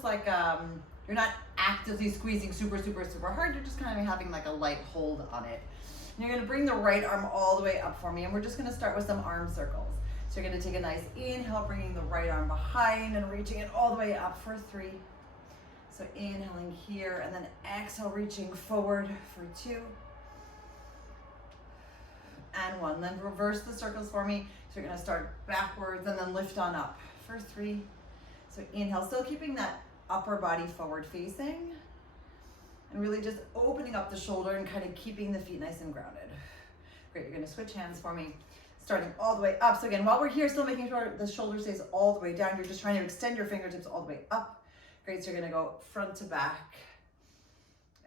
just like, you're not actively squeezing super, super, super hard. You're just kind of having like a light hold on it. And you're gonna bring the right arm all the way up for me, and we're just gonna start with some arm circles. So you're gonna take a nice inhale, bringing the right arm behind and reaching it all the way up for 3. So inhaling here, and then exhale, reaching forward for 2. And 1. Then reverse the circles for me. So you're gonna start backwards and then lift on up for 3. So inhale, still keeping that upper body forward facing, and really just opening up the shoulder and kind of keeping the feet nice and grounded. Great, you're gonna switch hands for me, starting all the way up. So again, while we're here, still making sure the shoulder stays all the way down. You're just trying to extend your fingertips all the way up. Great, so you're gonna go front to back,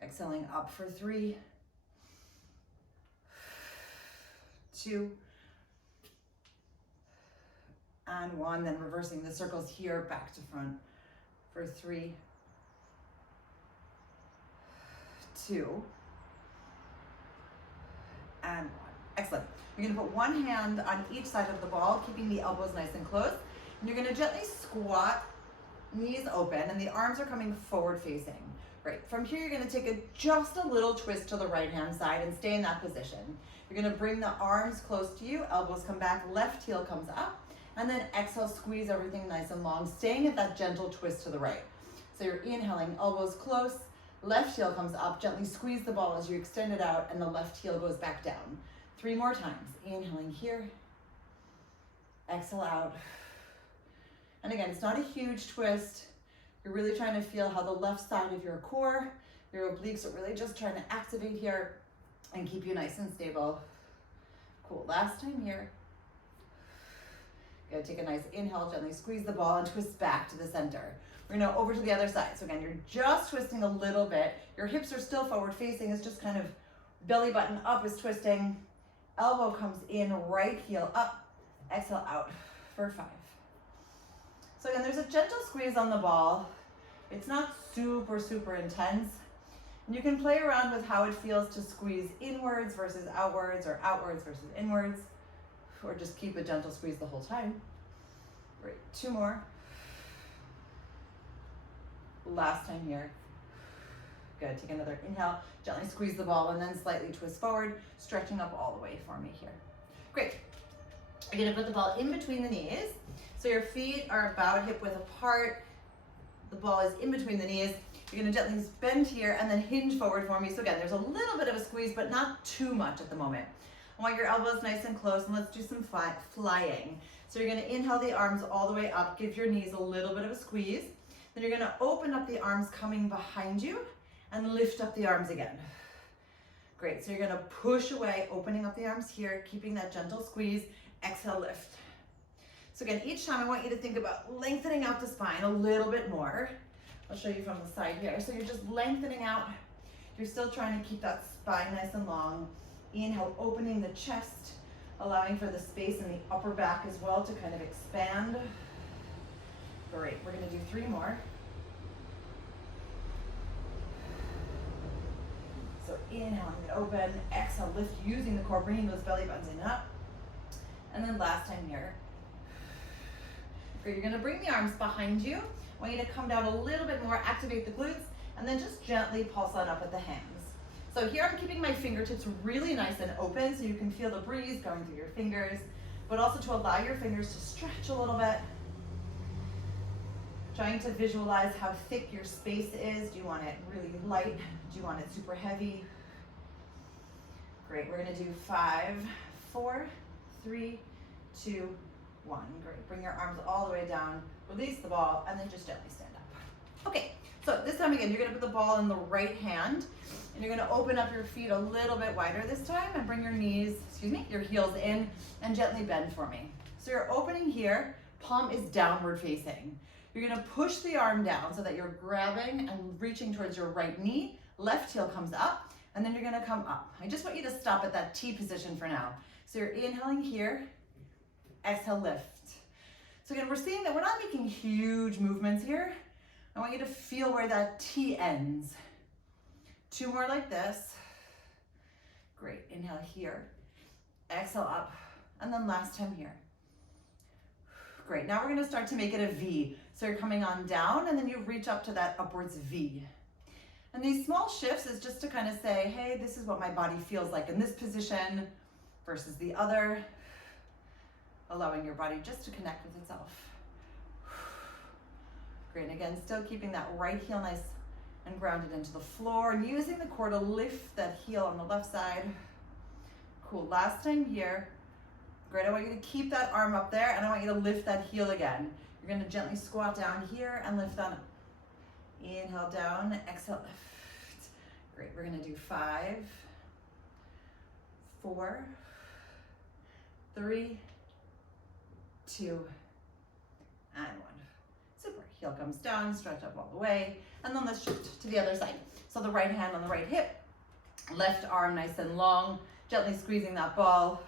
exhaling up for 3, 2, and 1. Then reversing the circles here, back to front for 3, 2, and 1. Excellent. You're gonna put one hand on each side of the ball, keeping the elbows nice and close. And you're gonna gently squat, knees open, and the arms are coming forward facing. Great. From here, you're gonna take just a little twist to the right-hand side and stay in that position. You're gonna bring the arms close to you, elbows come back, left heel comes up, and then exhale, squeeze everything nice and long, staying at that gentle twist to the right. So you're inhaling, elbows close, left heel comes up, gently squeeze the ball as you extend it out, and the left heel goes back down. 3 more times. Inhaling here, exhale out. And again, it's not a huge twist. You're really trying to feel how the left side of your core, your obliques are really just trying to activate here and keep you nice and stable. Cool, last time here. Good, take a nice inhale, gently squeeze the ball and twist back to the center. We're gonna over to the other side. So again, you're just twisting a little bit. Your hips are still forward facing. It's just kind of belly button up is twisting. Elbow comes in, right heel up, exhale out for 5. So again, there's a gentle squeeze on the ball. It's not super, super intense. And you can play around with how it feels to squeeze inwards versus outwards, or outwards versus inwards, or just keep a gentle squeeze the whole time. Great, 2 more. Last time here. Good, take another inhale, gently squeeze the ball and then slightly twist forward, stretching up all the way for me here. Great. You're gonna put the ball in between the knees. So your feet are about hip width apart. The ball is in between the knees. You're gonna gently bend here and then hinge forward for me. So again, there's a little bit of a squeeze, but not too much at the moment. I want your elbows nice and close, and let's do some flying. So you're gonna inhale the arms all the way up, give your knees a little bit of a squeeze. Then you're gonna open up the arms coming behind you and lift up the arms again. Great, so you're gonna push away, opening up the arms here, keeping that gentle squeeze, exhale, lift. So again, each time I want you to think about lengthening out the spine a little bit more. I'll show you from the side here. So you're just lengthening out. You're still trying to keep that spine nice and long. Inhale, opening the chest, allowing for the space in the upper back as well to kind of expand. Great, we're gonna do 3 more. So inhaling it open, exhale, lift using the core, bringing those belly buttons in and up. And then last time here. Great, you're gonna bring the arms behind you. I want you to come down a little bit more, activate the glutes, and then just gently pulse on up at the hands. So here I'm keeping my fingertips really nice and open so you can feel the breeze going through your fingers, but also to allow your fingers to stretch a little bit. Trying to visualize how thick your space is. Do you want it really light? Do you want it super heavy? Great, we're gonna do 5, 4, 3, 2, 1. Great, bring your arms all the way down, release the ball, and then just gently stand up. Okay, so this time again, you're gonna put the ball in the right hand, and you're gonna open up your feet a little bit wider this time, and bring your knees, your heels in, and gently bend for me. So you're opening here, palm is downward facing. You're gonna push the arm down so that you're grabbing and reaching towards your right knee, left heel comes up, and then you're gonna come up. I just want you to stop at that T position for now. So you're inhaling here, exhale, lift. So again, we're seeing that we're not making huge movements here. I want you to feel where that T ends. 2 more like this. Great, inhale here, exhale up, and then last time here. Great, now we're gonna start to make it a V. So you're coming on down and then you reach up to that upwards V. And these small shifts is just to kind of say, hey, this is what my body feels like in this position versus the other. Allowing your body just to connect with itself. Great, and again, still keeping that right heel nice and grounded into the floor and using the core to lift that heel on the left side. Cool, last time here. Great, I want you to keep that arm up there and I want you to lift that heel again. You're gonna gently squat down here and lift on up. Inhale down, exhale lift. Great, we're gonna do 5, 4, 3, 2, and 1. Super, heel comes down, stretch up all the way, and then let's shift to the other side. So the right hand on the right hip, left arm nice and long, gently squeezing that ball,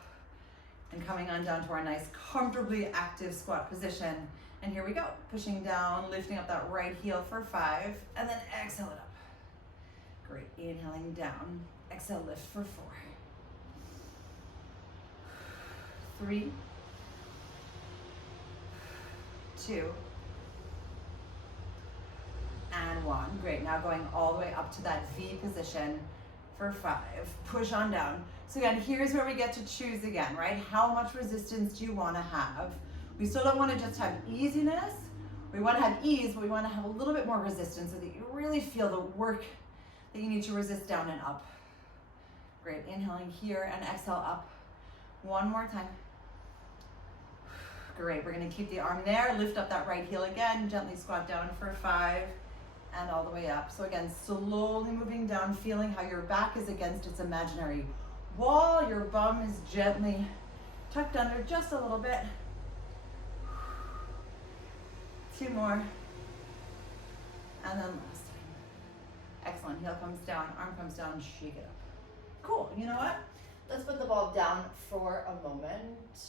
and coming on down to our nice, comfortably active squat position. And here we go, pushing down, lifting up that right heel for 5, and then exhale it up. Great, inhaling down, exhale, lift for 4, 3, 2, and 1. Great, now going all the way up to that V position for 5. Push on down. So again, here's where we get to choose again, right? How much resistance do you want to have? We still don't want to just have easiness. We want to have ease, but we want to have a little bit more resistance so that you really feel the work that you need to resist down and up. Great, inhaling here and exhale up. One more time. Great, we're gonna keep the arm there, lift up that right heel again, gently squat down for 5, and all the way up. So again, slowly moving down, feeling how your back is against its imaginary wall, your bum is gently tucked under just a little bit. 2 more, and then last time. Excellent, heel comes down, arm comes down, shake it up. Cool, you know what? Let's put the ball down for a moment,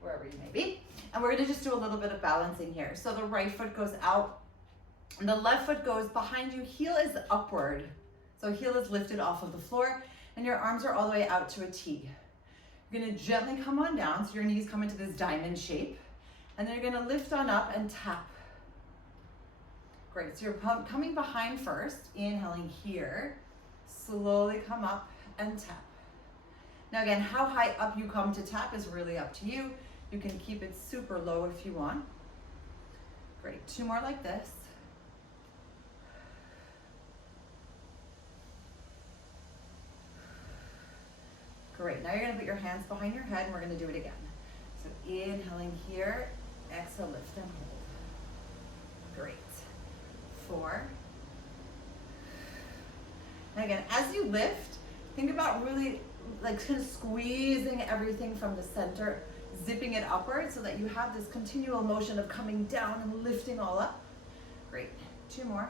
wherever you may be. And we're gonna just do a little bit of balancing here. So the right foot goes out, and the left foot goes behind you, heel is upward. So heel is lifted off of the floor, and your arms are all the way out to a T. You're gonna gently come on down, so your knees come into this diamond shape, and then you're gonna lift on up and tap. Great, so you're coming behind first, inhaling here, slowly come up and tap. Now again, how high up you come to tap is really up to you. You can keep it super low if you want. Great, 2 more like this. Great, now you're gonna put your hands behind your head and we're gonna do it again. So inhaling here, exhale, lift and hold. Great, 4. Now again, as you lift, think about really like kind of squeezing everything from the center, zipping it upward so that you have this continual motion of coming down and lifting all up. Great, 2 more.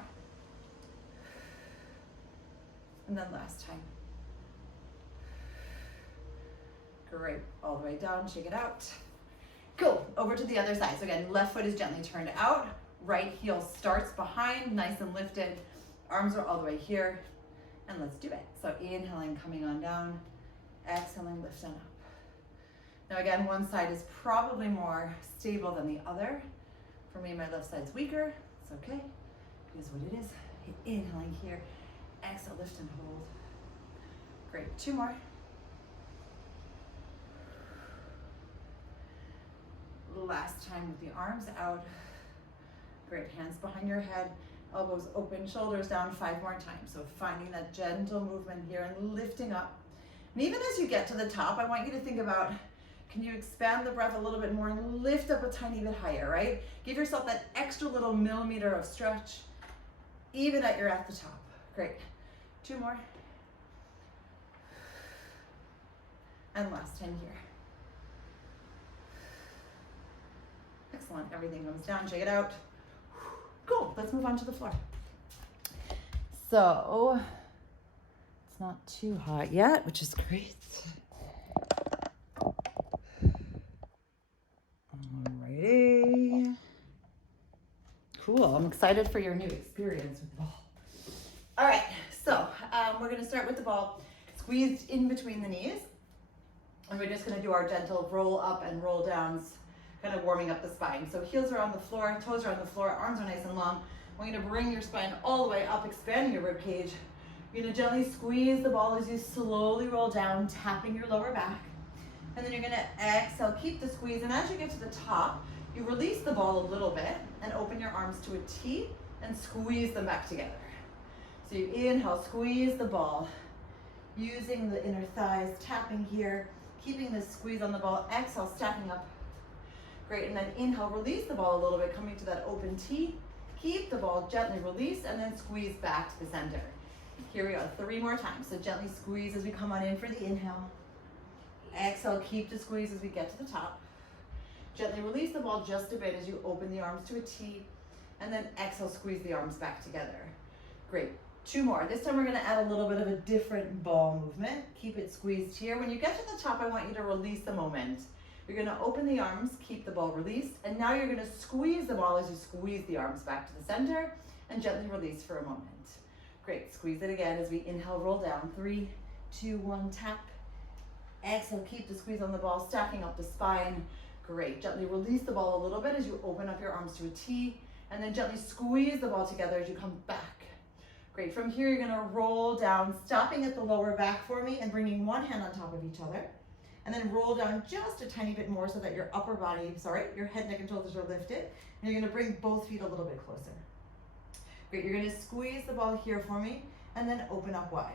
And then last time. Great, all the way down, shake it out. Cool, over to the other side. So again, left foot is gently turned out, right heel starts behind, nice and lifted. Arms are all the way here, and let's do it. So inhaling, coming on down, exhaling, lifting up. Now again, one side is probably more stable than the other. For me, my left side's weaker. It's okay, it is what it is. Inhaling here, exhale, lift and hold. Great, 2 more. Last time with the arms out. Great, hands behind your head, elbows open, shoulders down, 5 more times. So finding that gentle movement here and lifting up. And even as you get to the top, I want you to think about, can you expand the breath a little bit more and lift up a tiny bit higher, right? Give yourself that extra little millimeter of stretch, even at you're at the top. Great, 2 more. And last time here. Excellent, everything comes down, shake it out. Cool, let's move on to the floor. So, it's not too hot yet, which is great. Alrighty. Cool, I'm excited for your new experience with the ball. All right, so we're gonna start with the ball squeezed in between the knees. And we're just gonna do our gentle roll up and roll downs kind of warming up the spine. So heels are on the floor, toes are on the floor, arms are nice and long. I want you to bring your spine all the way up, expanding your rib cage. You're gonna gently squeeze the ball as you slowly roll down, tapping your lower back. And then you're gonna exhale, keep the squeeze, and as you get to the top, you release the ball a little bit and open your arms to a T and squeeze them back together. So you inhale, squeeze the ball, using the inner thighs, tapping here, keeping this squeeze on the ball. Exhale, stacking up. Great, and then inhale, release the ball a little bit, coming to that open T. Keep the ball gently released and then squeeze back to the center. Here we go, 3 more times. So gently squeeze as we come on in for the inhale. Exhale, keep the squeeze as we get to the top. Gently release the ball just a bit as you open the arms to a T. And then exhale, squeeze the arms back together. Great, 2 more. This time we're gonna add a little bit of a different ball movement. Keep it squeezed here. When you get to the top, I want you to release the moment. You're gonna open the arms, keep the ball released, and now you're gonna squeeze the ball as you squeeze the arms back to the center and gently release for a moment. Great, squeeze it again as we inhale, roll down. 3, 2, 1, tap. Exhale, keep the squeeze on the ball, stacking up the spine. Great, gently release the ball a little bit as you open up your arms to a T, and then gently squeeze the ball together as you come back. Great, from here you're gonna roll down, stopping at the lower back for me and bringing one hand on top of each other. And then roll down just a tiny bit more so that your upper body, your head, neck, and shoulders are lifted. And you're gonna bring both feet a little bit closer. Great, you're gonna squeeze the ball here for me and then open up wide.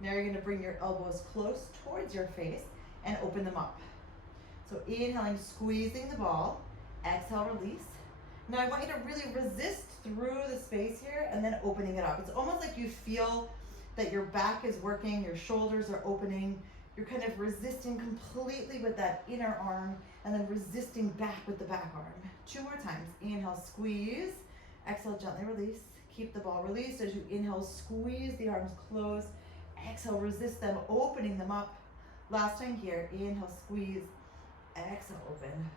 Now you're gonna bring your elbows close towards your face and open them up. So inhaling, squeezing the ball, exhale, release. Now I want you to really resist through the space here and then opening it up. It's almost like you feel that your back is working, your shoulders are opening. You're kind of resisting completely with that inner arm and then resisting back with the back arm. 2 more times. Inhale, squeeze. Exhale, gently release. Keep the ball released as you inhale, squeeze the arms close. Exhale, resist them, opening them up. Last time here. Inhale, squeeze. Exhale, open.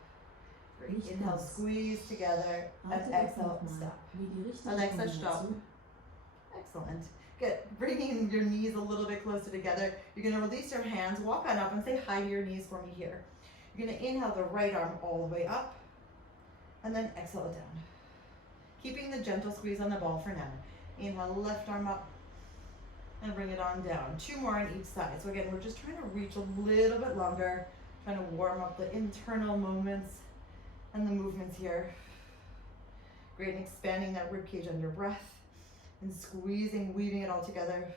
Great. Inhale, squeeze together. And exhale, stop. And exhale, stop. Excellent. Good. Bringing your knees a little bit closer together. You're going to release your hands, walk on up and say hi to your knees for me here. You're going to inhale the right arm all the way up and then exhale it down. Keeping the gentle squeeze on the ball for now. Inhale, left arm up and bring it on down. 2 more on each side. So again, we're just trying to reach a little bit longer, trying to warm up the internal movements and the movements here. Great, and expanding that rib cage under breath. And squeezing, weaving it all together.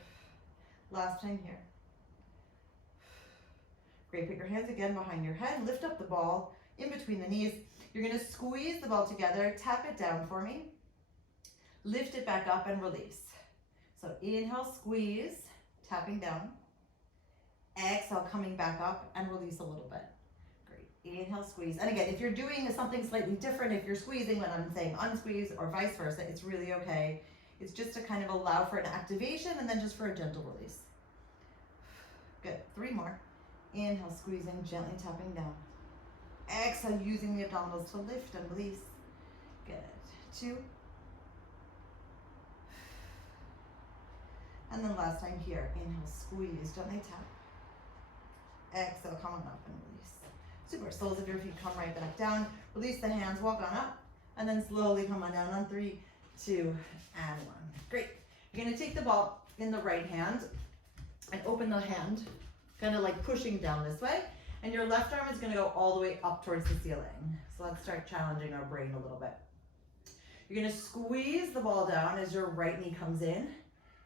Last time here. Great, put your hands again behind your head, lift up the ball in between the knees. You're gonna squeeze the ball together, tap it down for me. Lift it back up and release. So inhale, squeeze, tapping down. Exhale, coming back up and release a little bit. Great, inhale, squeeze. And again, if you're doing something slightly different, if you're squeezing when I'm saying unsqueeze or vice versa, it's really okay. It's just to kind of allow for an activation and then just for a gentle release. Good, 3 more. Inhale, squeezing, gently tapping down. Exhale, using the abdominals to lift and release. Good, 2. And then last time here, inhale, squeeze, gently tap. Exhale, come on up and release. Super, soles of your feet come right back down. Release the hands, walk on up, and then slowly come on down on 3, 2, and 1. Great. You're gonna take the ball in the right hand and open the hand, kind of like pushing down this way. And your left arm is gonna go all the way up towards the ceiling. So let's start challenging our brain a little bit. You're gonna squeeze the ball down as your right knee comes in,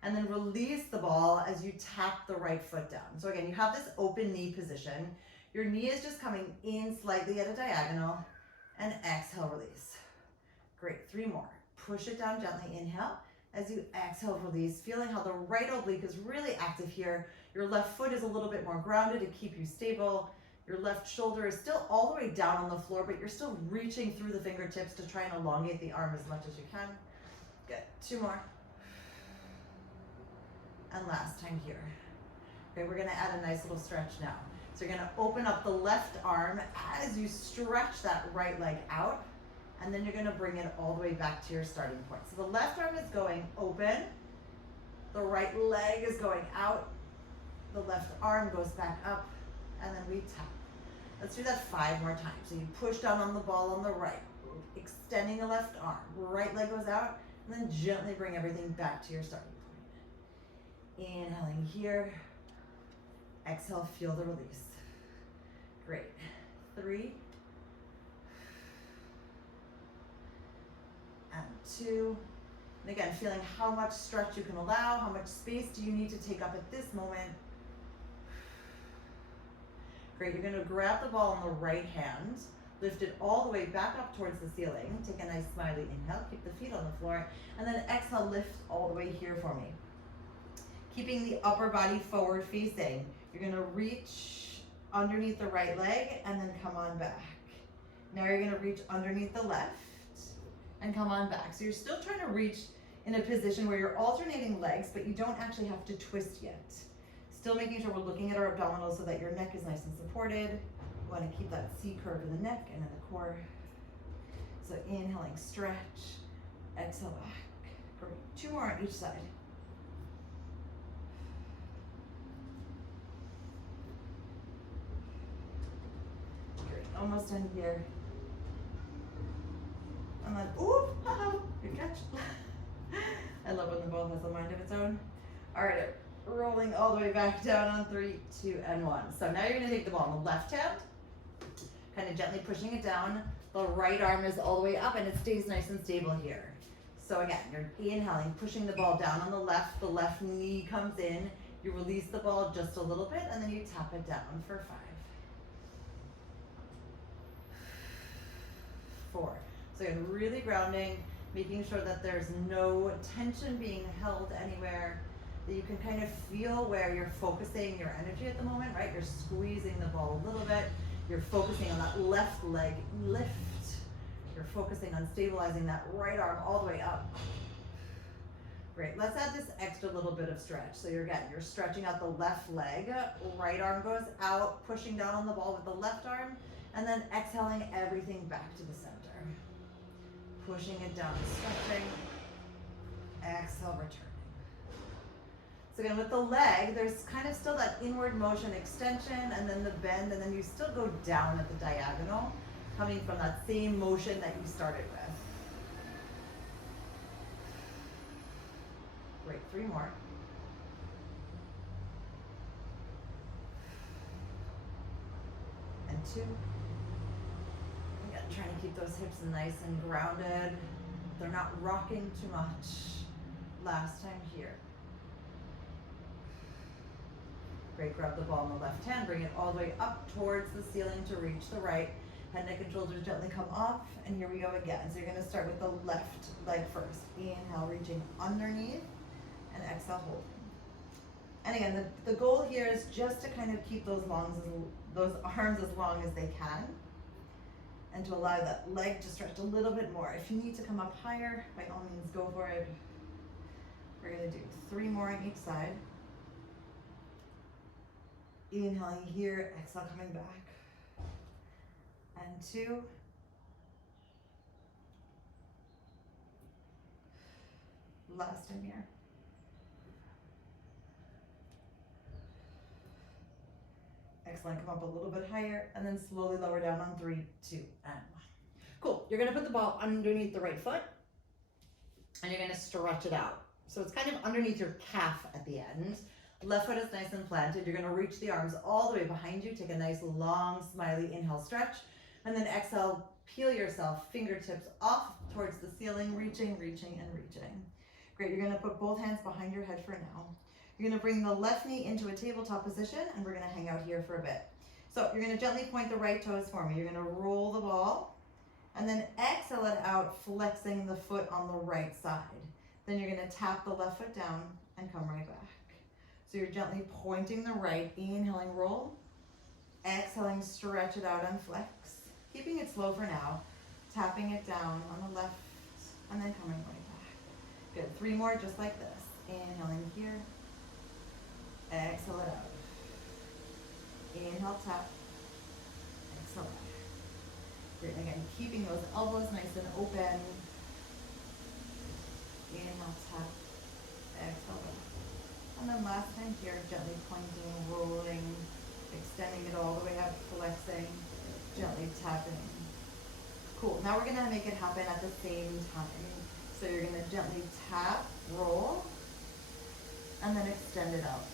and then release the ball as you tap the right foot down. So again, you have this open knee position. Your knee is just coming in slightly at a diagonal, and exhale, release. Great, 3 more. Push it down gently, inhale. As you exhale, release, feeling how the right oblique is really active here. Your left foot is a little bit more grounded to keep you stable. Your left shoulder is still all the way down on the floor, but you're still reaching through the fingertips to try and elongate the arm as much as you can. Good, 2 more. And last time here. Okay, we're gonna add a nice little stretch now. So you're gonna open up the left arm as you stretch that right leg out, and then you're gonna bring it all the way back to your starting point. So the left arm is going open, the right leg is going out, the left arm goes back up, and then we tap. Let's do that 5 more times. So you push down on the ball on the right, extending the left arm, right leg goes out, and then gently bring everything back to your starting point. Inhaling here, exhale, feel the release. Great. 3, and 2, and again, feeling how much stretch you can allow, how much space do you need to take up at this moment. Great, you're gonna grab the ball in the right hand, lift it all the way back up towards the ceiling, take a nice smiley inhale, keep the feet on the floor, and then exhale, lift all the way here for me. Keeping the upper body forward facing, you're gonna reach underneath the right leg and then come on back. Now you're gonna reach underneath the left and come on back. So you're still trying to reach in a position where you're alternating legs, but you don't actually have to twist yet. Still making sure we're looking at our abdominals so that your neck is nice and supported. You want to keep that C curve in the neck and in the core. So inhaling, stretch, exhale back. Great. 2 more on each side. Great. Almost done here. And then, ooh, good catch. I love when the ball has a mind of its own. All right. Rolling all the way back down on 3, 2, and 1. So now you're gonna take the ball in the left hand, kind of gently pushing it down. The right arm is all the way up and it stays nice and stable here. So again, you're inhaling, pushing the ball down on the left knee comes in, you release the ball just a little bit and then you tap it down for 5, 4. So again, really grounding, making sure that there's no tension being held anywhere. That you can kind of feel where you're focusing your energy at the moment, right? You're squeezing the ball a little bit. You're focusing on that left leg lift. You're focusing on stabilizing that right arm all the way up. Great, let's add this extra little bit of stretch. So you're stretching out the left leg, right arm goes out, pushing down on the ball with the left arm, and then exhaling everything back to the center. Pushing it down, stretching, exhale, return. So again, with the leg, there's kind of still that inward motion extension and then the bend, and then you still go down at the diagonal, coming from that same motion that you started with. Great, 3 more. And 2. Again, trying to keep those hips nice and grounded. They're not rocking too much. Last time here. Great, grab the ball in the left hand, bring it all the way up towards the ceiling to reach the right. Head, neck, and shoulders gently come off, and here we go again. So you're gonna start with the left leg first. Inhale, reaching underneath, and exhale, holding. And again, the goal here is just to kind of keep those arms as long as they can, and to allow that leg to stretch a little bit more. If you need to come up higher, by all means, go for it. We're gonna do 3 more on each side. Inhaling here, exhale, coming back. And 2. Last time here. Excellent, come up a little bit higher, and then slowly lower down on 3, 2, and 1. Cool, you're gonna put the ball underneath the right foot, and you're gonna stretch it out. So it's kind of underneath your calf at the end. Left foot is nice and planted. You're gonna reach the arms all the way behind you. Take a nice long smiley inhale stretch. And then exhale, peel yourself, fingertips off towards the ceiling, reaching, reaching, and reaching. Great, you're gonna put both hands behind your head for now. You're gonna bring the left knee into a tabletop position and we're gonna hang out here for a bit. So you're gonna gently point the right toes for me. You're gonna roll the ball and then exhale it out, flexing the foot on the right side. Then you're gonna tap the left foot down and come right back. So you're gently pointing the right, inhaling, roll, exhaling, stretch it out and flex. Keeping it slow for now, tapping it down on the left and then coming right back. Good, 3 more just like this. Inhaling here, exhale it out. Inhale, tap, exhale back. Great, again, keeping those elbows nice and open. Inhale, tap, exhale back. And then last time here, gently pointing, rolling, extending it all the way up, flexing. Gently tapping. Cool. Now we're gonna make it happen at the same time. So you're gonna gently tap, roll, and then extend it out.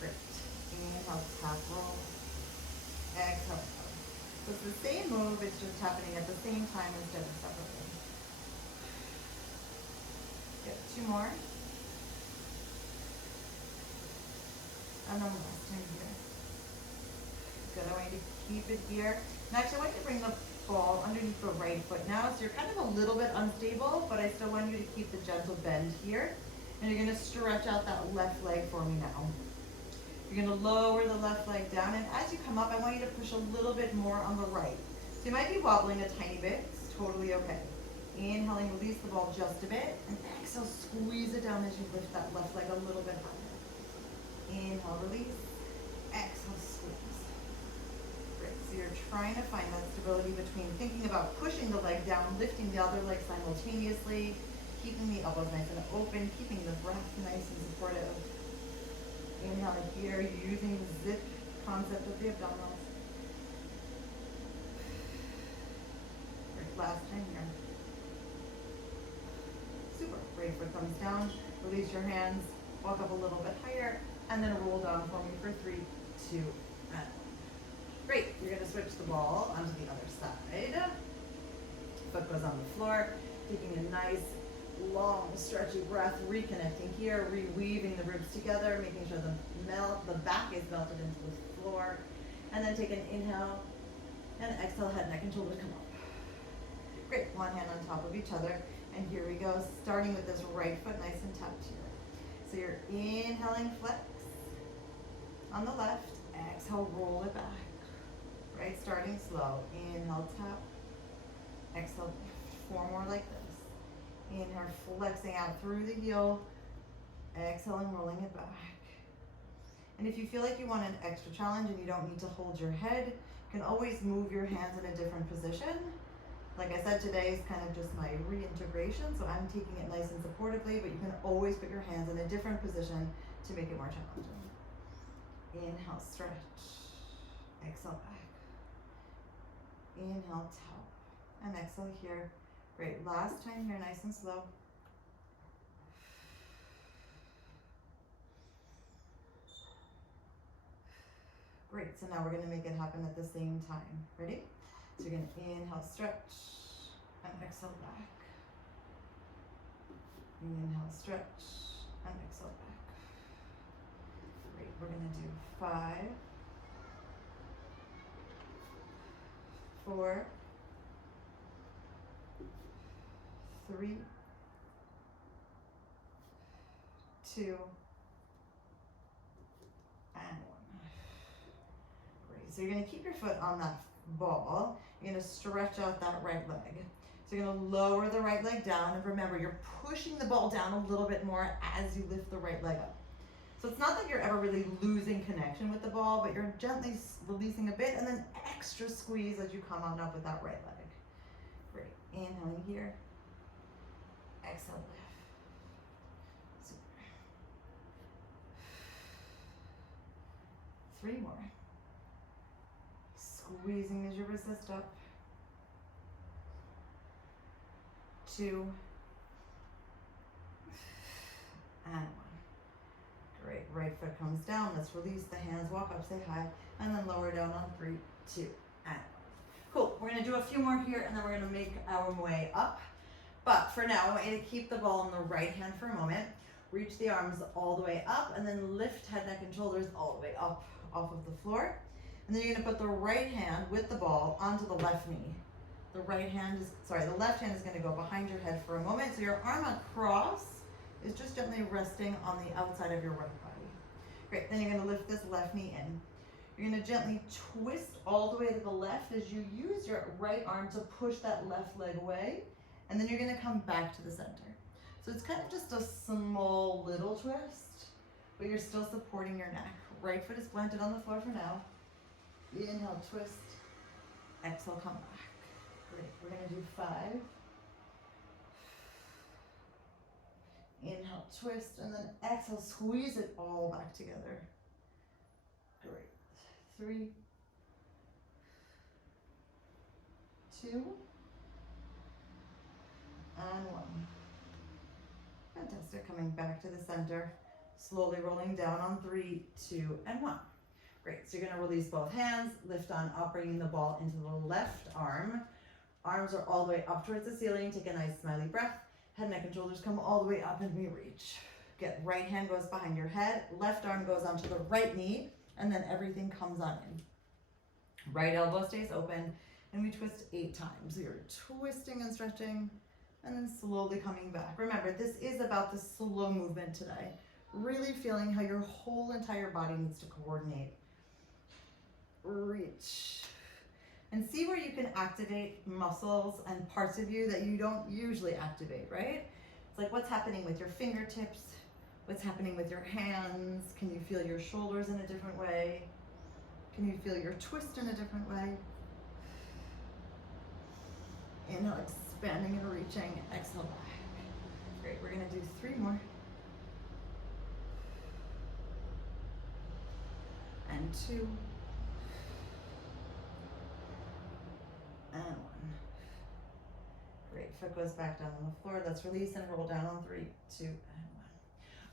Great. Inhale, tap, roll. Exhale. So it's the same move, it's just happening at the same time instead of separately. Good. 2 more. And then last time here. Good. I want you to keep it here. Next, I want you to bring the ball underneath the right foot now. So you're kind of a little bit unstable, but I still want you to keep the gentle bend here. And you're going to stretch out that left leg for me now. You're going to lower the left leg down, and as you come up, I want you to push a little bit more on the right. So you might be wobbling a tiny bit. It's totally okay. Inhaling, release the ball just a bit, and exhale, squeeze it down as you lift that left leg a little bit higher. Inhale, release. Exhale, squeeze. Great. So you're trying to find that stability between thinking about pushing the leg down, lifting the other leg simultaneously, keeping the elbows nice and open, keeping the breath nice and supportive. Inhale here, using the zip concept of the abdominals. Great, last time here. Super. Right foot comes down, release your hands, walk up a little bit higher, and then roll down for me for 3, 2, and 1. Great, you're gonna switch the ball onto the other side. Foot goes on the floor, taking a nice long stretchy breath, reconnecting here, reweaving the ribs together, making sure the back is melted into the floor, and then take an inhale and exhale, head, neck, and shoulders come up. Great, one hand on top of each other, and here we go, starting with this right foot nice and tapped here. So you're inhaling, flex on the left, exhale, roll it back. Right, starting slow, inhale, tap, exhale, lift. 4 more like this. Inhale, flexing out through the heel, exhaling, rolling it back. And if you feel like you want an extra challenge and you don't need to hold your head, you can always move your hands in a different position. Like I said, today is kind of just my reintegration, so I'm taking it nice and supportively, but you can always put your hands in a different position to make it more challenging. Inhale, stretch, exhale back. Inhale, tap, and exhale here. Great, last time here, nice and slow. Great, so now we're gonna make it happen at the same time. Ready? So you're gonna inhale, stretch, and exhale back. Inhale, stretch, and exhale back. Great, we're gonna do 5, 4, 3, 2, and 1. Great. So you're going to keep your foot on that ball. You're going to stretch out that right leg. So you're going to lower the right leg down, and remember, you're pushing the ball down a little bit more as you lift the right leg up. So it's not that you're ever really losing connection with the ball, but you're gently releasing a bit and then extra squeeze as you come on up with that right leg. Great. Inhaling here. Exhale, lift. Super. 3 more. Squeezing as you resist up. 2. And 1. Great. Right foot comes down. Let's release the hands. Walk up, say hi, and then lower down on 3, 2, and 1. Cool. We're going to do a few more here, and then we're going to make our way up. But for now, I want you to keep the ball in the right hand for a moment. Reach the arms all the way up, and then lift head, neck, and shoulders all the way up off of the floor. And then you're going to put the right hand with the ball onto the left knee. The left hand is going to go behind your head for a moment. So your arm across is just gently resting on the outside of your right body. Great. Then you're going to lift this left knee in. You're going to gently twist all the way to the left as you use your right arm to push that left leg away. And then you're going to come back to the center. So it's kind of just a small little twist, but you're still supporting your neck. Right foot is planted on the floor for now. Inhale, twist. Exhale, come back. Great. We're going to do 5. Inhale, twist, and then exhale, squeeze it all back together. Great. 3, 2, and 1. Fantastic. Coming back to the center, slowly rolling down on 3, 2, and 1. Great. So you're going to release both hands, lift on up, bringing the ball into the left arm. Arms are all the way up towards the ceiling. Take a nice smiley breath. Head, neck, and shoulders come all the way up and we reach. Good. Right hand goes behind your head. Left arm goes onto the right knee, and then everything comes on in. Right elbow stays open, and we twist 8 times. So you're twisting and stretching, and then slowly coming back. Remember, this is about the slow movement today. Really feeling how your whole entire body needs to coordinate. Reach. And see where you can activate muscles and parts of you that you don't usually activate, right? It's like what's happening with your fingertips, what's happening with your hands. Can you feel your shoulders in a different way? Can you feel your twist in a different way? Inhale, expanding and reaching. Exhale back. Great, we're gonna do 3 more. And 2. And 1. Great, foot goes back down on the floor. Let's release and roll down on 3, 2, and 1.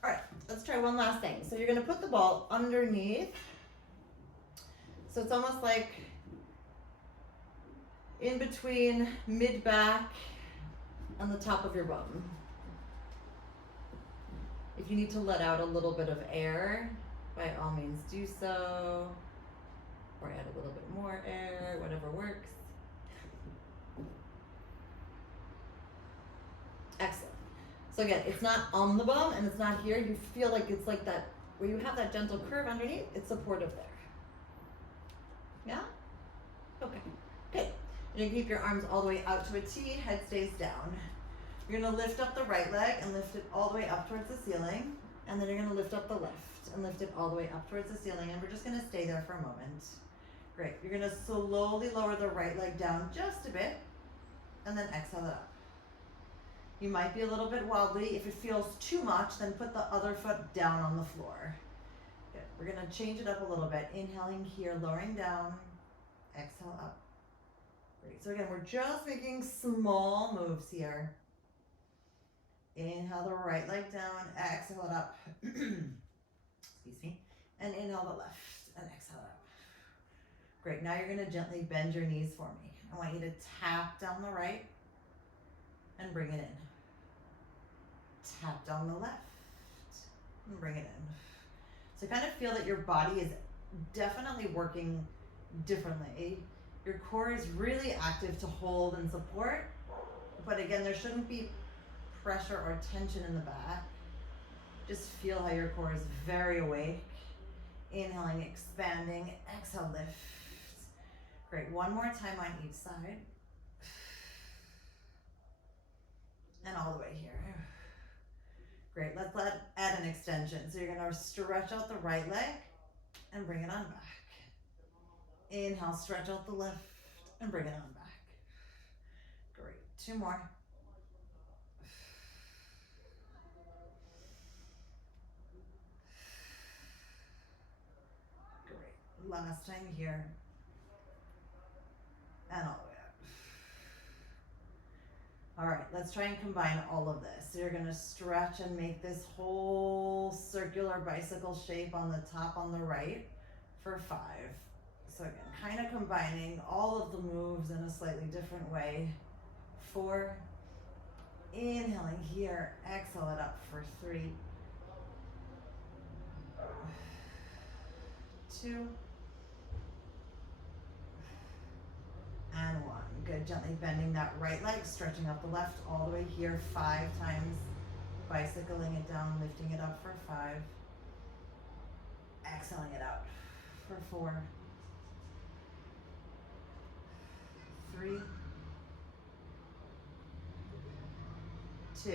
All right, let's try one last thing. So you're gonna put the ball underneath. So it's almost like in between mid-back and the top of your bum. If you need to let out a little bit of air, by all means do so, or add a little bit more air, whatever works. Excellent. So again, it's not on the bum and it's not here. You feel like it's like that, where you have that gentle curve underneath, it's supportive there. Yeah? Okay, good. You're gonna keep your arms all the way out to a T, head stays down. You're gonna lift up the right leg and lift it all the way up towards the ceiling. And then you're gonna lift up the left and lift it all the way up towards the ceiling. And we're just gonna stay there for a moment. Great, you're gonna slowly lower the right leg down just a bit and then exhale it up. You might be a little bit wobbly. If it feels too much, then put the other foot down on the floor. Good. We're gonna change it up a little bit. Inhaling here, lowering down, exhale up. Great. So again, we're just making small moves here. Inhale the right leg down, exhale it up. Excuse me. And inhale the left and exhale it up. Great. Now you're gonna gently bend your knees for me. I want you to tap down the right and bring it in. Tap down the left and bring it in. So kind of feel that your body is definitely working differently. Your core is really active to hold and support, but again, there shouldn't be pressure or tension in the back. Just feel how your core is very awake. Inhaling, expanding, exhale, lift. Great, one more time on each side. And all the way here. Great, let's add an extension. So you're gonna stretch out the right leg and bring it on back. Inhale, stretch out the left and bring it on back. Great, 2 more. Great, last time here. And all the way up. All right, let's try and combine all of this. So you're gonna stretch and make this whole circular bicycle shape on the top on the right for 5. So again, kind of combining all of the moves in a slightly different way. 4, inhaling here, exhale it up for 3, 2, and 1. Good, gently bending that right leg, stretching out the left all the way here 5 times, bicycling it down, lifting it up for 5, exhaling it out for 4, 3, 2,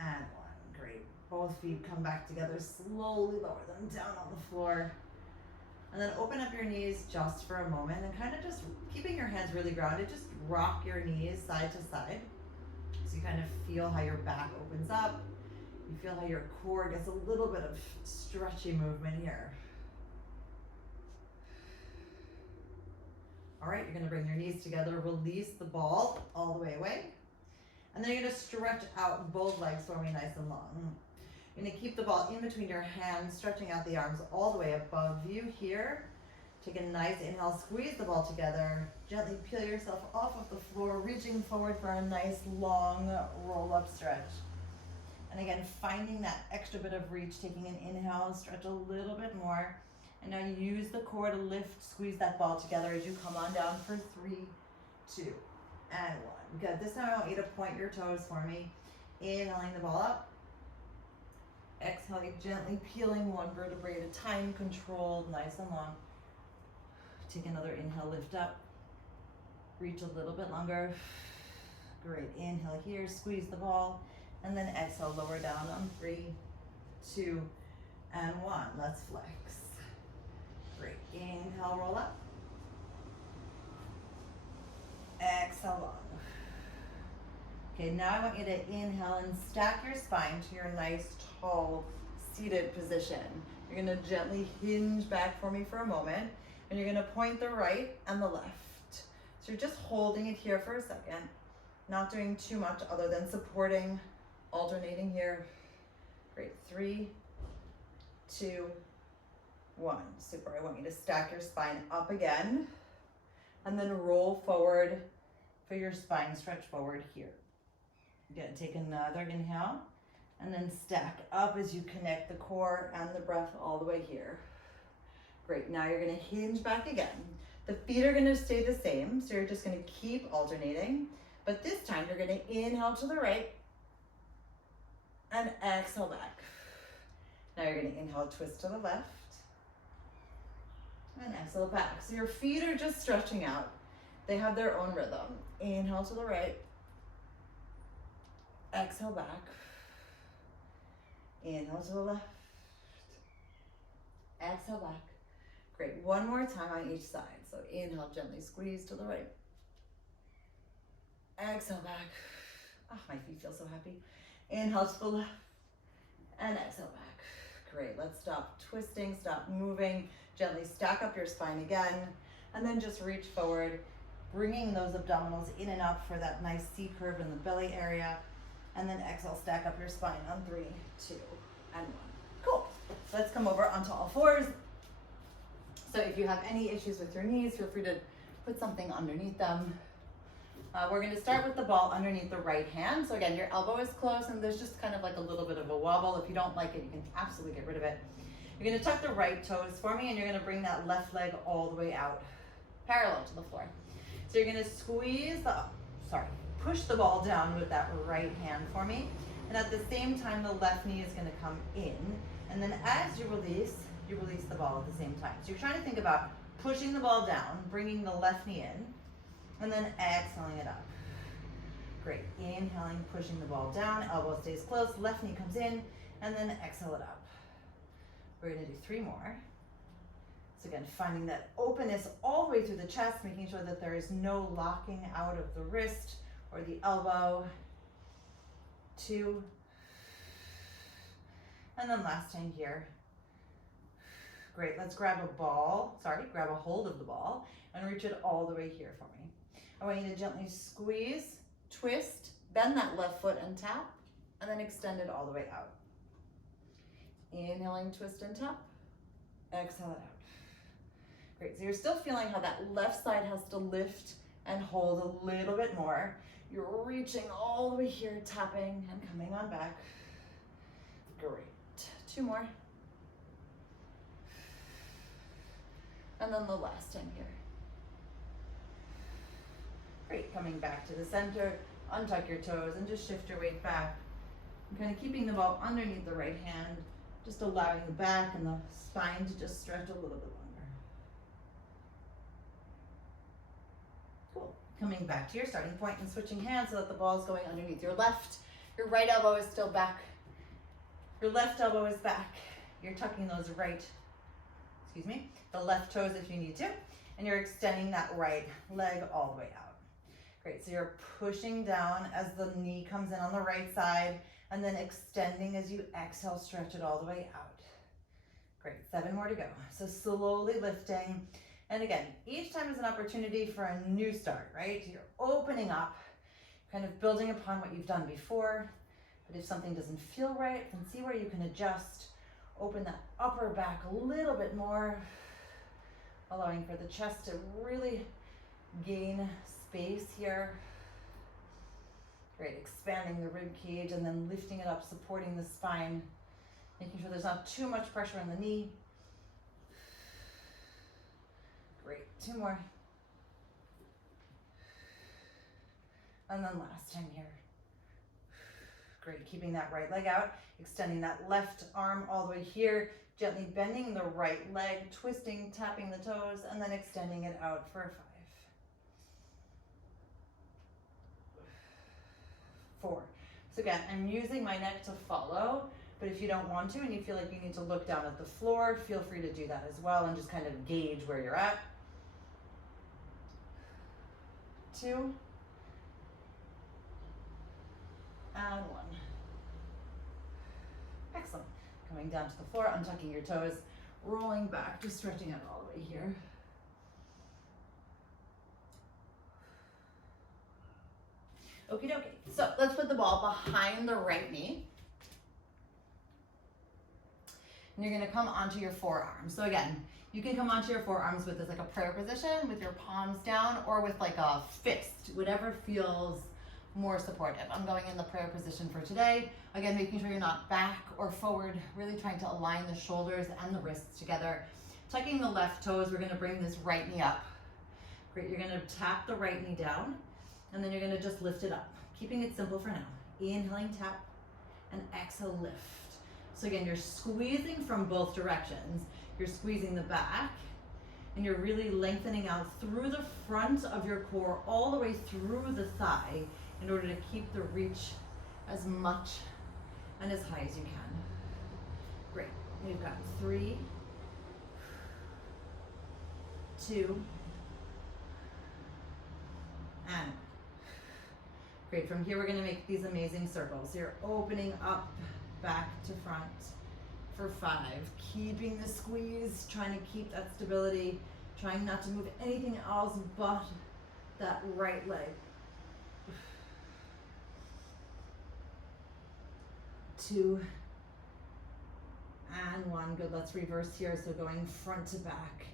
and 1. Great. Both feet come back together. Slowly lower them down on the floor. And then open up your knees just for a moment and kind of just keeping your hands really grounded. Just rock your knees side to side. So you kind of feel how your back opens up. You feel how your core gets a little bit of stretchy movement here. All right, you're gonna bring your knees together, release the ball all the way away. And then you're gonna stretch out both legs for me nice and long. You're gonna keep the ball in between your hands, stretching out the arms all the way above you here. Take a nice inhale, squeeze the ball together. Gently peel yourself off of the floor, reaching forward for a nice long roll-up stretch. And again, finding that extra bit of reach, taking an inhale, stretch a little bit more. And now you use the core to lift, squeeze that ball together as you come on down for 3, 2, and 1. Good. This time I want you to point your toes for me. Inhaling the ball up. Exhaling, gently peeling one vertebrae at a time, controlled, nice and long. Take another inhale, lift up. Reach a little bit longer. Great. Inhale here, squeeze the ball. And then exhale, lower down on 3, 2, and 1. Let's flex. Great. Inhale, roll up. Exhale, long. Okay, now I want you to inhale and stack your spine to your nice, tall, seated position. You're gonna gently hinge back for me for a moment, and you're gonna point the right and the left. So you're just holding it here for a second, not doing too much other than supporting, alternating here. Great. 3, 2, 1. Super. I want you to stack your spine up again, and then roll forward for your spine stretch forward here. Again, take another inhale, and then stack up as you connect the core and the breath all the way here. Great. Now you're going to hinge back again. The feet are going to stay the same, so you're just going to keep alternating. But this time you're going to inhale to the right and exhale back. Now you're going to inhale, twist to the left, and exhale back. So your feet are just stretching out. They have their own rhythm. Inhale to the right, exhale back. Inhale to the left, exhale back. Great. One more time on each side. So inhale, gently squeeze to the right. Exhale back. Oh, my feet feel so happy. Inhale to the left and exhale back. Great. Let's stop twisting, stop moving. Gently stack up your spine again, and then just reach forward, bringing those abdominals in and up for that nice C curve in the belly area. And then exhale, stack up your spine on 3, 2, and 1. Cool. Let's come over onto all fours. So if you have any issues with your knees, feel free to put something underneath them. We're going to start with the ball underneath the right hand. So again, your elbow is close, and there's just kind of like a little bit of a wobble. If you don't like it, you can absolutely get rid of it. You're going to tuck the right toes for me, and you're going to bring that left leg all the way out, parallel to the floor. So you're going to push the ball down with that right hand for me. And at the same time, the left knee is going to come in. And then as you release the ball at the same time. So you're trying to think about pushing the ball down, bringing the left knee in, and then exhaling it up. Great. Inhaling, pushing the ball down, elbow stays close, left knee comes in, and then exhale it up. We're going to do 3 more. So again, finding that openness all the way through the chest, making sure that there is no locking out of the wrist or the elbow. 2. And then last time here. Great. Let's grab a hold of the ball and reach it all the way here for me. I want you to gently squeeze, twist, bend that left foot and tap, and then extend it all the way out. Inhaling, twist and tap, exhale it out. Great. So you're still feeling how that left side has to lift and hold a little bit more. You're reaching all the way here, tapping and coming on back. Great. 2 more. And then the last time here. Great. Coming back to the center, untuck your toes and just shift your weight back. And kind of keeping the ball underneath the right hand, just allowing the back and the spine to just stretch a little bit longer. Cool. Coming back to your starting point and switching hands so that the ball is going underneath your left. Your right elbow is still back. Your left elbow is back. You're tucking those the left toes if you need to, and you're extending that right leg all the way out. Great. So you're pushing down as the knee comes in on the right side, and then extending as you exhale, stretch it all the way out. Great. 7 more to go. So slowly lifting And again, each time is an opportunity for a new start, right? You're opening up, kind of building upon what you've done before. But if something doesn't feel right, then see where you can adjust. Open that upper back a little bit more, allowing for the chest to really gain space here. Great, expanding the rib cage and then lifting it up, supporting the spine, making sure there's not too much pressure on the knee. Great, 2 more. And then last time here. Great, keeping that right leg out, extending that left arm all the way here, gently bending the right leg, twisting, tapping the toes, and then extending it out for 5. 4. So again, I'm using my neck to follow, but if you don't want to and you feel like you need to look down at the floor, feel free to do that as well and just kind of gauge where you're at. 2. And 1. Excellent. Coming down to the floor, untucking your toes, rolling back, just stretching out all the way here. Okie dokie. So let's put the ball behind the right knee. And you're gonna come onto your forearms. So again, you can come onto your forearms with this like a prayer position with your palms down or with like a fist, whatever feels more supportive. I'm going in the prayer position for today. Again, making sure you're not back or forward, really trying to align the shoulders and the wrists together. Tucking the left toes, we're gonna bring this right knee up. Great, you're gonna tap the right knee down and then you're gonna just lift it up. Keeping it simple for now. Inhaling, tap, and exhale, lift. So again, you're squeezing from both directions. You're squeezing the back and you're really lengthening out through the front of your core all the way through the thigh in order to keep the reach as much and as high as you can. Great, we've got 3, 2, and great, from here we're gonna make these amazing circles. You're opening up, back to front for 5. Keeping the squeeze, trying to keep that stability, trying not to move anything else but that right leg. 2, and 1. Good, let's reverse here. So going front to back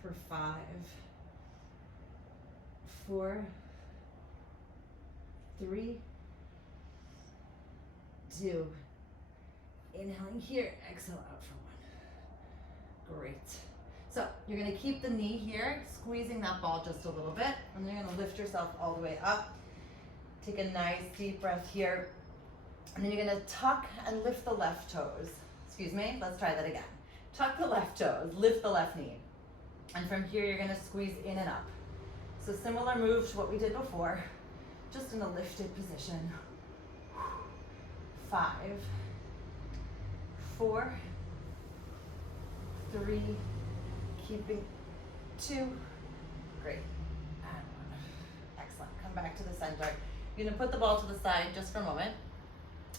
for 5, 4, 3, 2. Inhaling here, exhale out for 1. Great. So you're gonna keep the knee here, squeezing that ball just a little bit, and then you're gonna lift yourself all the way up. Take a nice deep breath here. And then you're gonna tuck and lift the left toes. Excuse me, let's try that again. Tuck the left toes, lift the left knee. And from here, you're gonna squeeze in and up. So similar move to what we did before, just in a lifted position. 5, 4, 3, keeping 2, great, and 1. Excellent, come back to the center. You're gonna put the ball to the side just for a moment.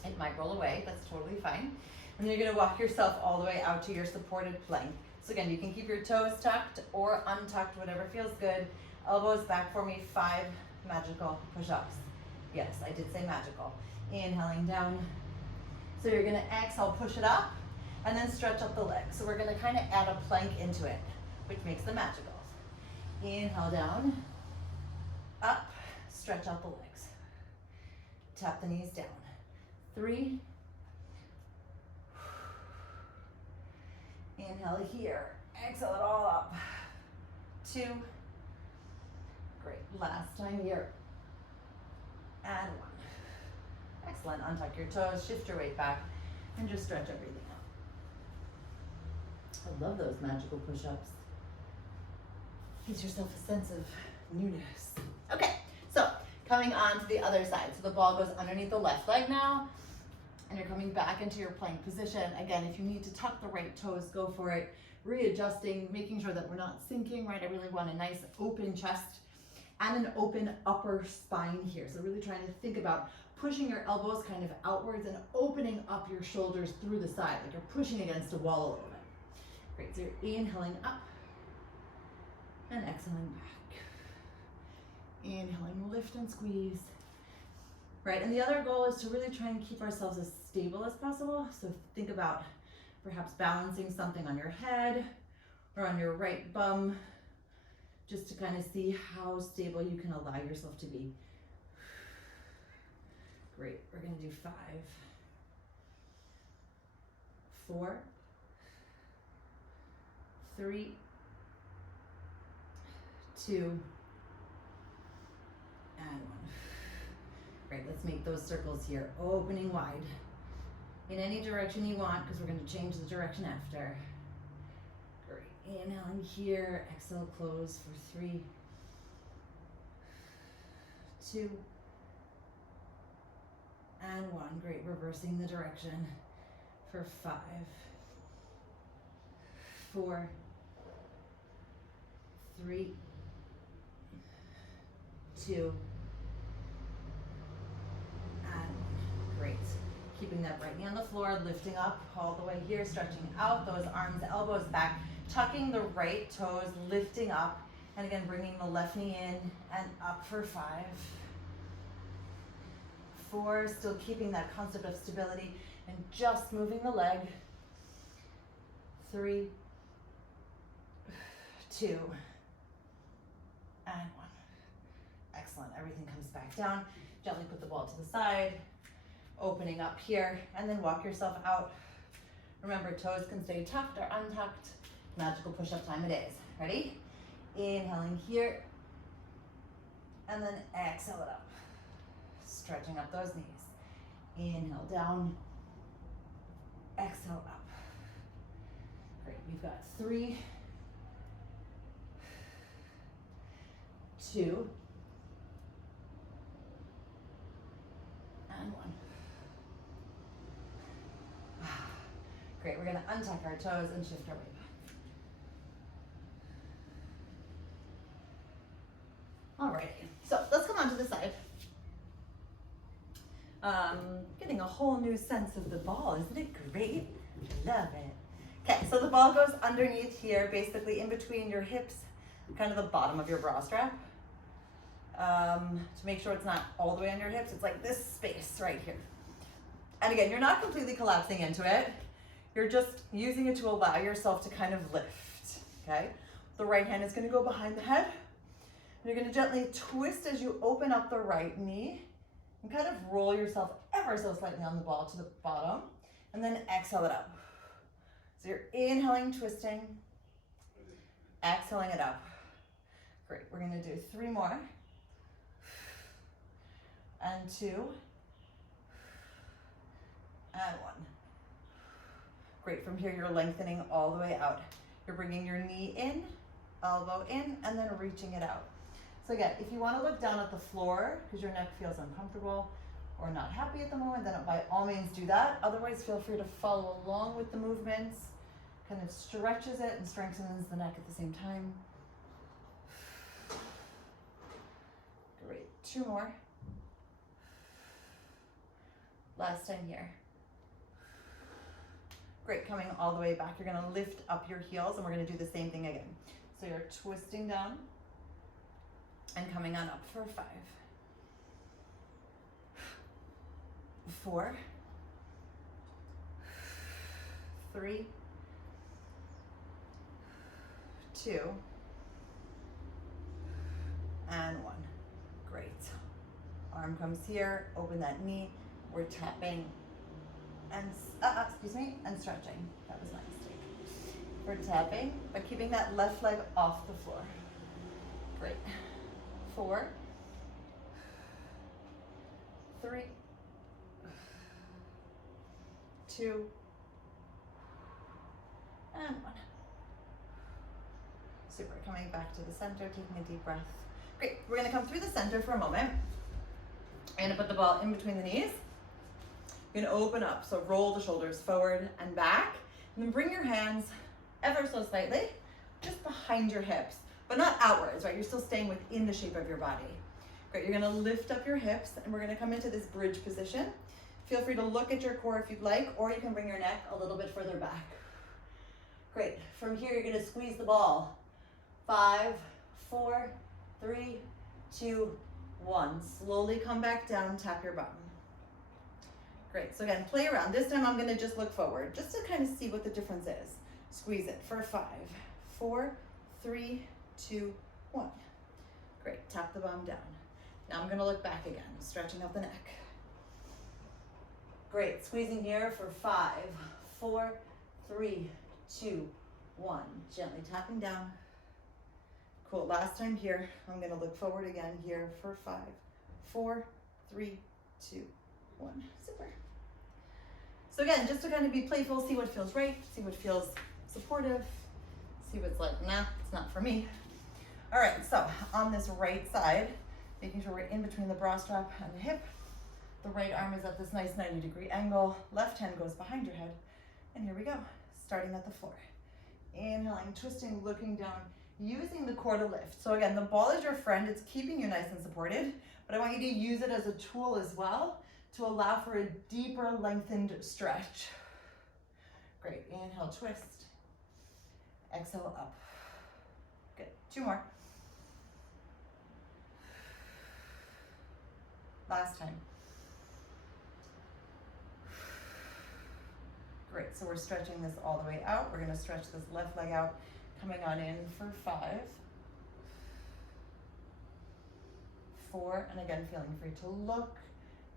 It might roll away, that's totally fine. And then you're gonna walk yourself all the way out to your supported plank. So again, you can keep your toes tucked or untucked, whatever feels good. Elbows back for me, 5 magical push-ups. Yes, I did say magical. Inhaling down. So you're gonna exhale, push it up, and then stretch up the legs. So we're gonna kind of add a plank into it, which makes the magicals. Inhale down, up, stretch out the legs. Tap the knees down. 3. Inhale here, exhale it all up. 2. Great, last time here. And 1. Excellent, untuck your toes, shift your weight back, and just stretch everything out. I love those magical push-ups. Gives yourself a sense of newness. Okay, so coming on to the other side. So the ball goes underneath the left leg now, and you're coming back into your plank position. Again, if you need to tuck the right toes, go for it. Readjusting, making sure that we're not sinking, right? I really want a nice open chest and an open upper spine here. So really trying to think about pushing your elbows kind of outwards and opening up your shoulders through the side, like you're pushing against a wall a little bit. Great, so you're inhaling up and exhaling back. Inhaling, lift and squeeze. Right, and the other goal is to really try and keep ourselves as stable as possible. So think about perhaps balancing something on your head or on your right bum, just to kind of see how stable you can allow yourself to be. Great, we're gonna do 5, 4, 3, 2, and 1. Great, let's make those circles here, opening wide. In any direction you want, because we're gonna change the direction after. Great, inhaling here, exhale, close for 3, 2, and 1. Great, reversing the direction for 5, 4, 3, 2, and 1. Great. Keeping that right knee on the floor, lifting up all the way here, stretching out those arms, elbows back, tucking the right toes, lifting up, and again, bringing the left knee in and up for 5, 4, still keeping that concept of stability and just moving the leg, 3, 2, and 1. Excellent, everything comes back down. Gently put the ball to the side, opening up here, and then walk yourself out. Remember, toes can stay tucked or untucked. Magical push-up time it is. Ready? Inhaling here, and then exhale it up. Stretching up those knees. Inhale down, exhale up. Great, we've got 3, 2, and 1. Great, we're gonna untuck our toes and shift our weight back. Alrighty, so let's come on to the side. Getting a whole new sense of the ball, isn't it great? Love it. Okay, so the ball goes underneath here, basically in between your hips, kind of the bottom of your bra strap. To make sure it's not all the way on your hips, it's like this space right here. And again, you're not completely collapsing into it. You're just using it to allow yourself to kind of lift, okay? The right hand is gonna go behind the head. And you're gonna gently twist as you open up the right knee and kind of roll yourself ever so slightly on the ball to the bottom, and then exhale it up. So you're inhaling, twisting, exhaling it up. Great, we're gonna do 3 more. And 2, and 1. Great, from here you're lengthening all the way out. You're bringing your knee in, elbow in, and then reaching it out. So again, if you want to look down at the floor because your neck feels uncomfortable or not happy at the moment, then by all means do that. Otherwise, feel free to follow along with the movements. Kind of stretches it and strengthens the neck at the same time. Great, 2 more. Last time here. Great, coming all the way back. You're gonna lift up your heels and we're gonna do the same thing again. So you're twisting down and coming on up for 5, 4, 3, 2, and 1. Great. Arm comes here, open that knee. We're tapping and, and stretching. That was my mistake. We're tapping, but keeping that left leg off the floor. Great. 4, 3, 2, and 1. Super, coming back to the center, taking a deep breath. Great, we're gonna come through the center for a moment. I'm gonna put the ball in between the knees. You're gonna open up, so roll the shoulders forward and back, and then bring your hands ever so slightly, just behind your hips, but not outwards, right? You're still staying within the shape of your body. Great, you're gonna lift up your hips, and we're gonna come into this bridge position. Feel free to look at your core if you'd like, or you can bring your neck a little bit further back. Great, from here you're gonna squeeze the ball. 5, 4, 3, 2, 1. Slowly come back down, tap your bum. Great, so again, play around. This time I'm gonna just look forward, just to kind of see what the difference is. Squeeze it for 5, 4, 3, 2, 1. Great, tap the bum down. Now I'm gonna look back again, stretching up the neck. Great, squeezing here for 5, 4, 3, 2, 1. Gently tapping down. Cool, last time here. I'm gonna look forward again here for 5, 4, 3, 2, 1. Super. So again, just to kind of be playful, see what feels right, see what feels supportive, see what's like, nah, it's not for me. All right, so on this right side, making sure we're in between the bra strap and the hip. The right arm is at this nice 90-degree angle. Left hand goes behind your head. And here we go, starting at the floor. Inhaling, twisting, looking down, using the core to lift. So again, the ball is your friend. It's keeping you nice and supported, but I want you to use it as a tool as well to allow for a deeper, lengthened stretch. Great, inhale, twist. Exhale, up. Good, 2 more. Last time. Great, so we're stretching this all the way out. We're gonna stretch this left leg out, coming on in for 5, 4, and again, feeling free to look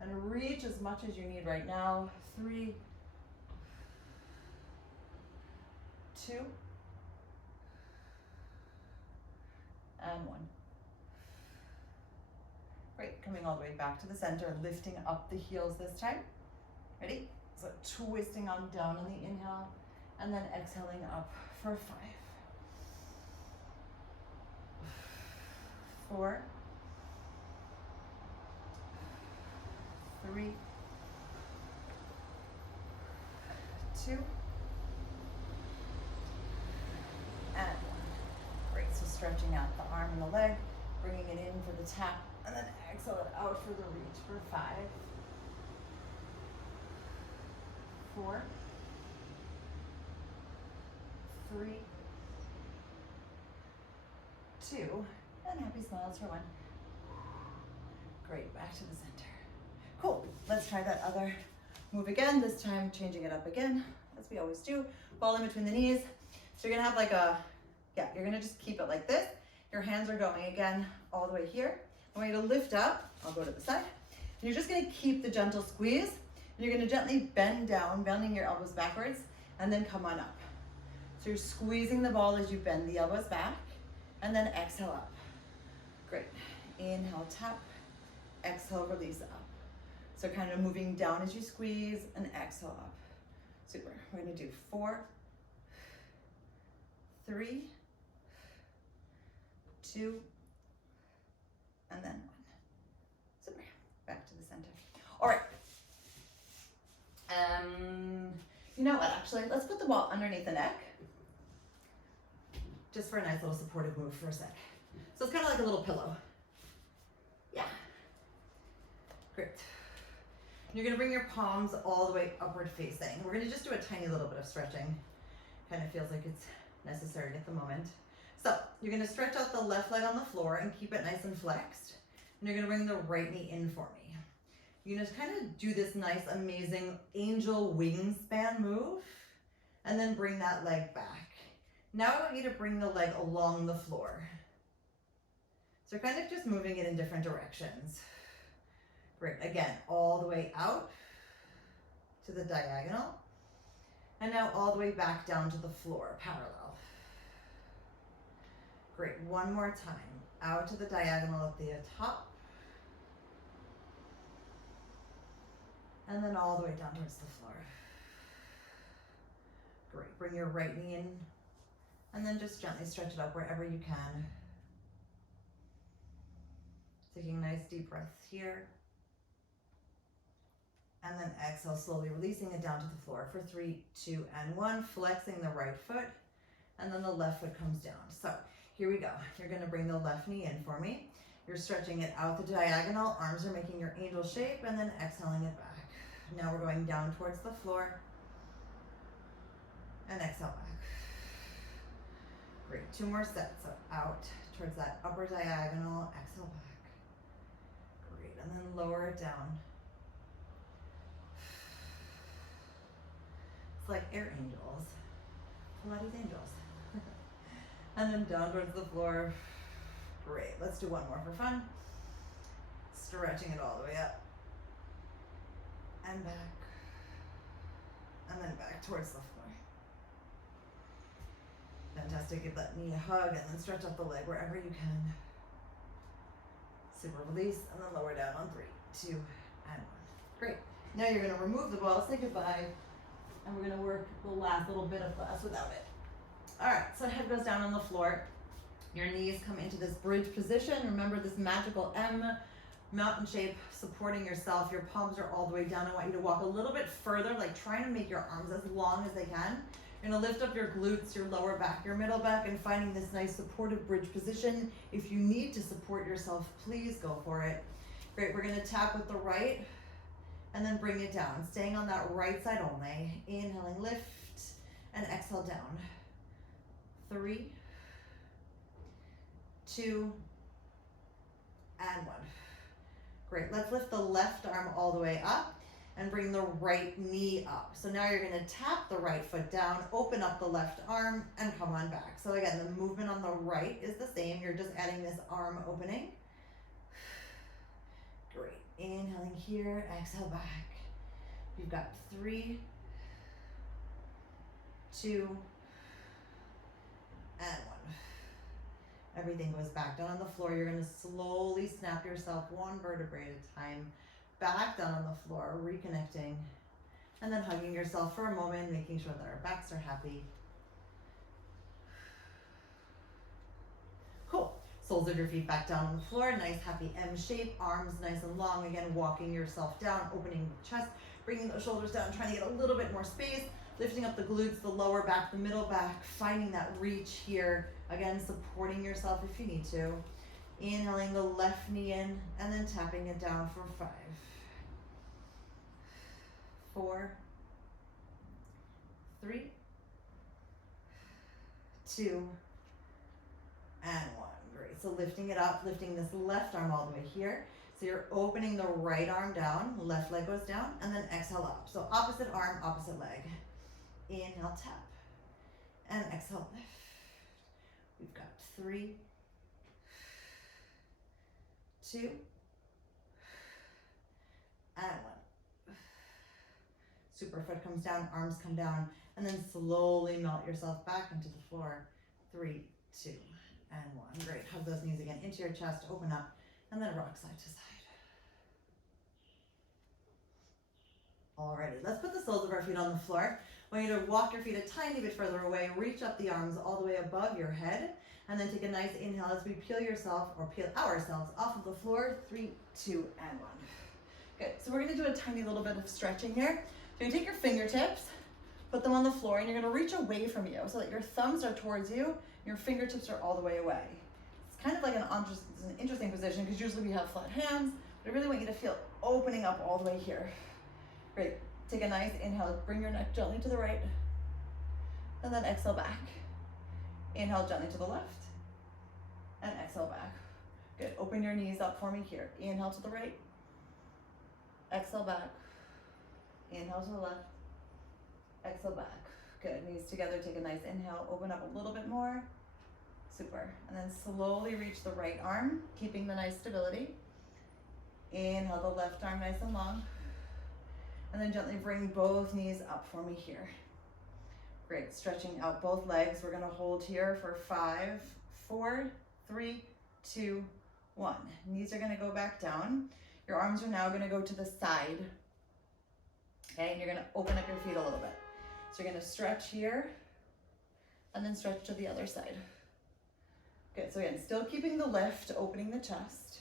and reach as much as you need right now. 3, 2, and 1. Great, coming all the way back to the center, lifting up the heels this time. Ready? So twisting on down on the inhale, and then exhaling up for 5, 4, 3, 2, and 1. Great, so stretching out the arm and the leg, bringing it in for the tap, and then exhale it out for the reach for 5, 4, 3, 2, and happy smiles for 1. Great, back to the center. Cool, let's try that other move again, this time changing it up again, as we always do. Ball in between the knees. So you're gonna have like you're gonna just keep it like this. Your hands are going again all the way here. I want you to lift up, I'll go to the side. And you're just gonna keep the gentle squeeze. And you're gonna gently bend down, bending your elbows backwards, and then come on up. So you're squeezing the ball as you bend the elbows back, and then exhale up. Great, inhale, tap, exhale, release up. So kind of moving down as you squeeze, and exhale up. Super, we're gonna do 4, 3, 2, and then 1. Super, back to the center. All right. You know what, actually, let's put the ball underneath the neck, just for a nice little supportive move for a sec. So it's kind of like a little pillow. Yeah. Great. You're gonna bring your palms all the way upward facing. We're gonna just do a tiny little bit of stretching. Kind of feels like it's necessary at the moment. So you're gonna stretch out the left leg on the floor and keep it nice and flexed. And you're gonna bring the right knee in for me. You're gonna kind of do this nice, amazing angel wingspan move, and then bring that leg back. Now I want you to bring the leg along the floor. So kind of just moving it in different directions. Great, again, all the way out to the diagonal, and now all the way back down to the floor, parallel. Great, one more time, out to the diagonal at the top, and then all the way down towards the floor. Great, bring your right knee in, and then just gently stretch it up wherever you can. Taking nice deep breaths here. And then exhale, slowly releasing it down to the floor for 3, 2, and 1. Flexing the right foot, and then the left foot comes down. So here we go. You're gonna bring the left knee in for me. You're stretching it out the diagonal. Arms are making your angel shape, and then exhaling it back. Now we're going down towards the floor, and exhale back. Great, 2 more sets. So out towards that upper diagonal, exhale back. Great, and then lower it down. It's like air angels, Pilates angels. And then down towards the floor. Great, let's do one more for fun. Stretching it all the way up. And back. And then back towards the floor. Fantastic, give that knee a hug and then stretch up the leg wherever you can. Super release and then lower down on 3, 2, and 1. Great. Now you're gonna remove the ball, say goodbye, and we're gonna work the last little bit of class without it. All right, so head goes down on the floor. Your knees come into this bridge position. Remember this magical M mountain shape, supporting yourself. Your palms are all the way down. I want you to walk a little bit further, like trying to make your arms as long as they can. You're gonna lift up your glutes, your lower back, your middle back, and finding this nice supportive bridge position. If you need to support yourself, please go for it. Great, we're gonna tap with the right and then bring it down. Staying on that right side only. Inhaling, lift, and exhale down. 3, 2, and 1. Great, let's lift the left arm all the way up and bring the right knee up. So now you're gonna tap the right foot down, open up the left arm, and come on back. So again, the movement on the right is the same. You're just adding this arm opening. Great, inhaling here, exhale back. You've got 3, 2, and 1. Everything goes back down on the floor. You're gonna slowly snap yourself 1 vertebrae at a time, back down on the floor, reconnecting, and then hugging yourself for a moment, making sure that our backs are happy. Cool. Soles of your feet back down on the floor, nice happy M shape, arms nice and long. Again, walking yourself down, opening the chest, bringing those shoulders down, trying to get a little bit more space, lifting up the glutes, the lower back, the middle back, finding that reach here. Again, supporting yourself if you need to. Inhaling the left knee in and then tapping it down for 5, 4, 3, 2, and 1. Great. So lifting it up, lifting this left arm all the way here. So you're opening the right arm down, left leg goes down, and then exhale up. So opposite arm, opposite leg. Inhale, tap, and exhale, lift. We've got 3, 2, and 1. Super, foot comes down, arms come down, and then slowly melt yourself back into the floor. 3, 2, and 1. Great, hug those knees again into your chest, open up, and then rock side to side. Alrighty, let's put the soles of our feet on the floor. I want you to walk your feet a tiny bit further away, reach up the arms all the way above your head, and then take a nice inhale as we peel ourselves off of the floor. 3, 2, and 1. Good, so we're gonna do a tiny little bit of stretching here. So you take your fingertips, put them on the floor, and you're gonna reach away from you so that your thumbs are towards you, your fingertips are all the way away. It's kind of like an interesting position because usually we have flat hands, but I really want you to feel opening up all the way here. Great. Take a nice inhale, bring your neck gently to the right, and then exhale back. Inhale gently to the left, and exhale back. Good, open your knees up for me here. Inhale to the right, exhale back. Inhale to the left, exhale back. Good, knees together, take a nice inhale, open up a little bit more. Super, and then slowly reach the right arm, keeping the nice stability. Inhale the left arm nice and long. And then gently bring both knees up for me here. Great, stretching out both legs. We're gonna hold here for 5, 4, 3, 2, 1. Knees are gonna go back down. Your arms are now gonna go to the side. Okay, and you're gonna open up your feet a little bit. So you're gonna stretch here, and then stretch to the other side. Good, so again, still keeping the lift, opening the chest.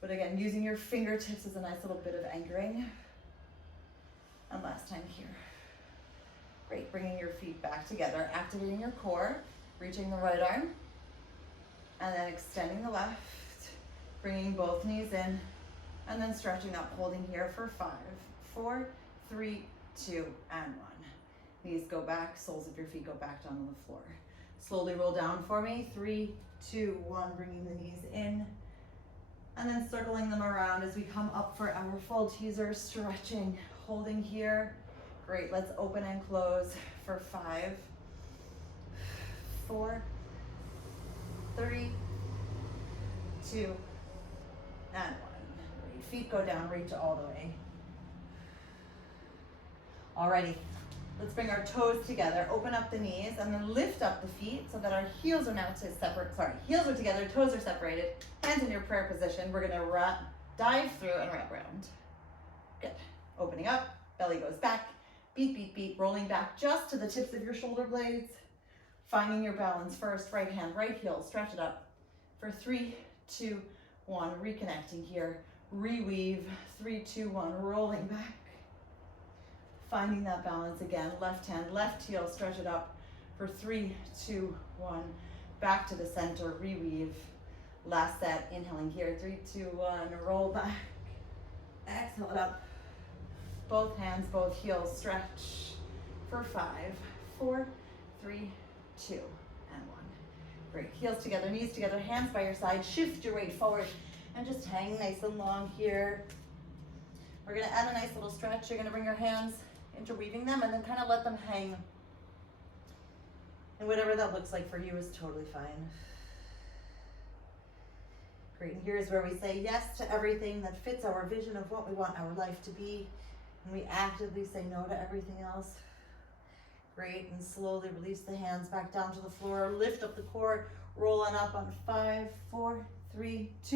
But again, using your fingertips as a nice little bit of anchoring. And last time here. Great, bringing your feet back together, activating your core, reaching the right arm, and then extending the left, bringing both knees in, and then stretching up, holding here for 5, 4, 3, 2, and 1. Knees go back, soles of your feet go back down on the floor. Slowly roll down for me. 3, 2, 1, bringing the knees in. And then circling them around as we come up for our full teaser, stretching, holding here. Great, let's open and close for 5, 4, 3, 2, and 1. Great, feet go down, reach all the way. Alrighty, let's bring our toes together, open up the knees, and then lift up the feet so that our heels are now heels are together, toes are separated, hands in your prayer position. We're gonna dive through and wrap around. Good, opening up, belly goes back, beat, beat, beat, rolling back just to the tips of your shoulder blades. Finding your balance first, right hand, right heel, stretch it up for 3, 2, 1, reconnecting here. Reweave, 3, 2, 1, rolling back. Finding that balance again, left hand, left heel, stretch it up for 3, 2, 1. Back to the center, reweave. Last set, inhaling here, 3, 2, 1, roll back. Exhale it up. Both hands, both heels, stretch for 5, 4, 3, 2, and 1. Great, heels together, knees together, hands by your side, shift your weight forward, and just hang nice and long here. We're gonna add a nice little stretch. You're gonna bring your hands, interweaving them, and then kind of let them hang. And whatever that looks like for you is totally fine. Great, and here's where we say yes to everything that fits our vision of what we want our life to be. And we actively say no to everything else. Great, and slowly release the hands back down to the floor. Lift up the core, roll on up on 5, 4, 3, 2.